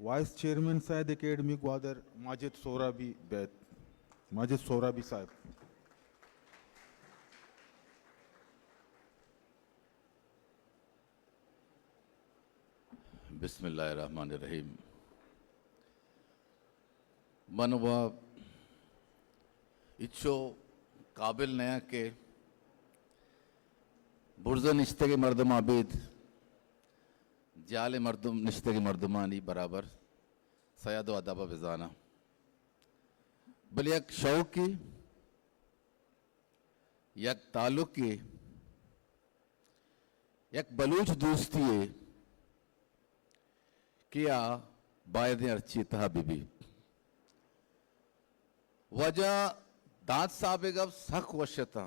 Vice chairman सायद academy Gwadar Majid सोराबी साहब। बिस्मिल्लाहिर्रहमानिर्रहीम। मनवा इच्छो काबिल नया के बुर्ज़ निश्ते के मर्दम आबिद जाले मर्दम निश्ते के मर्दमानी बराबर सयादो अदाबा बिजाना बल एक शौक की एक ताल्लुक की एक बलूच दोस्ती है किया बायद अर्ची तहा बीबी वजह दांत साबिक अब सख वशता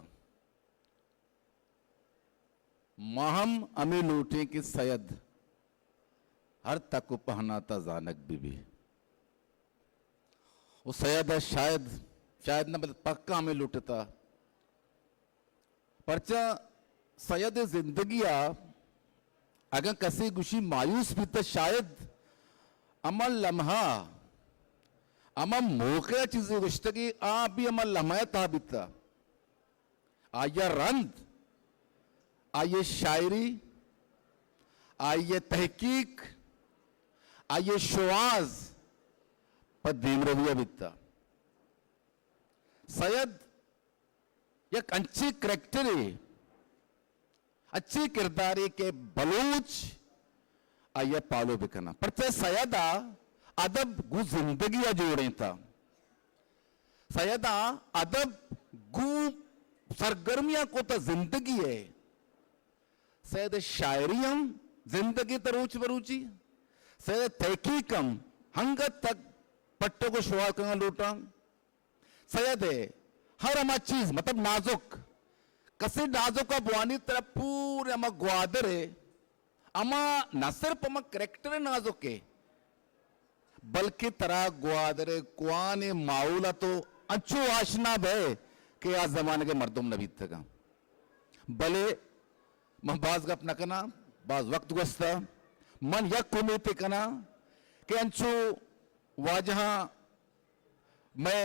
महम अमी लूटे की सैयद हर तक को पहनाता जानक बीबी वो सैयद है शायद न बल पक्का हमें लूटता परचा सैयद जिंदगिया अगर कसी गुशी मायूस भी तो शायद अमल लम्हा अमा मौके चीजें रिश्ते की आ भी अमल लम्हा था बिता आया रंद आये शायरी आये तहकीक आये शुआज पर दीम रविया बिता सैयद एक अच्छी करैक्टर है अच्छी किरदारी के बलूच आया पालो बिकना पर सैयदा अदब गु जिंदगी जोड़े था सैयदा अदब गु सरगर्मियां को तो जिंदगी है सैयद शायरियम जिंदगी तरुच बरूची सैयद तहकीकम हंगत तक पट्टों को शुआ करना लूटा सैयद है हर अमा चीज मतलब नाजुक कसे नाजुक का बुआनी तरफ पूरे अमा ग्वादर है अमा न सिर्फ अमा करेक्टर नाजुक है बल्कि तरह ग्वादरे कुआने माऊला तो अच्छो आशना बे कि आज जमाने के मर्दों नबी तक भले मैं बाज गप न कना बाज वक्त गुस्ता मन यक कुमेते कना कि अंचो वाजहा मैं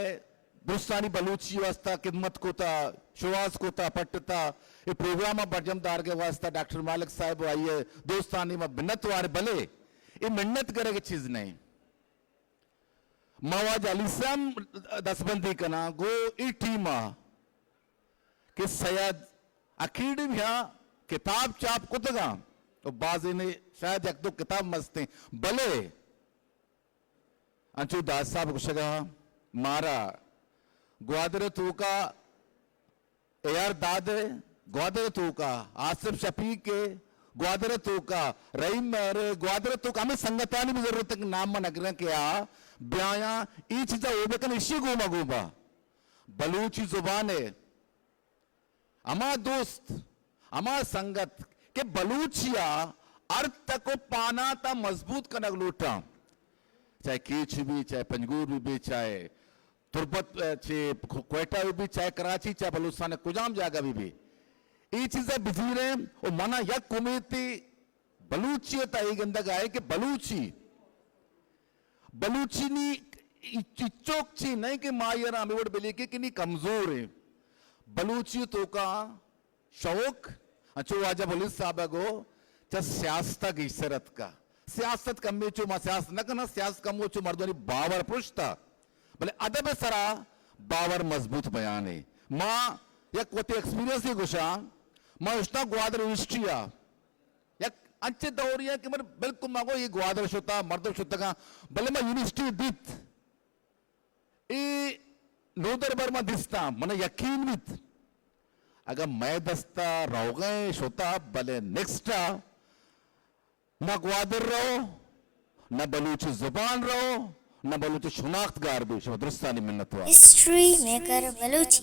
दुस्तानी बलूची वास्ता खिदमत को था शुवास को था पट्टता ये प्रोग्राम बरजमदार के वास्ता डॉक्टर मालिक साहब आइए दोस्तानी में बिन्नत वार भले ये मिन्नत करेगी चीज नहीं मवाज अलीसम दसबंदी कना गो इटीमा कि सैयद अकीड भी किताब चाप कुतगा तो बाजी ने शायद एक दो किताब मस्ते भले अंचू दास साहब कुशगा मारा ग्वादर तू का यार दादे ग्वादर तू का आसिफ शफीक के ग्वादर तू का रहीम मेरे ग्वादर तू का हमें संगतानी भी जरूरत है नाम मन अगर क्या ब्याया ई चीजा वो बेकन इसी गोमा गोबा बलूची जुबान है अमा दोस्त अमा संगत के बलूचिया अर्थ को पाना ता मजबूत कनक लूटा चाहे कीच भी चाहे पंजगूर भी चाहे तुरबत चे क्वेटा भी चाहे कराची चाहे बलूचिस्तान कुजाम जागा भी ये चीजें बिजीरे और मना यक कुमेती बलूची ता ये गंदगा है कि बलूची नी इच्चोक ची नहीं कि मायरा अमीवट बिली के कि नी कमजोर है बलूची तो का शौक अच्छो वाजा पुलिस साहब गो च सियासत की इशरत का सियासत कम चो मा सियासत न करना सियासत कम चो मर्दोनी बावर पुरुषता भले अदब सरा बावर मजबूत बयान है मां एक वते एक्सपीरियंस ही गुशा मां उसना ग्वादर यूनिवर्सिटीया एक अच्छे दौरिया कि मर बिल्कुल मांगो ये ग्वादर शुता मर्दों शुता का भले मां यूनिवर्सिटी दीत ए नोदर बर्मा दिस्ता मने यकीन मित अगर मैं दस्ता रोगे शोता भले नेक्स्ट न ग्वादर रहो न बलूची जुबान रहो न बलूची शुनाख्तगार भी शबदरुस्तानी मिन्नत हिस्ट्री मेकर बलूची।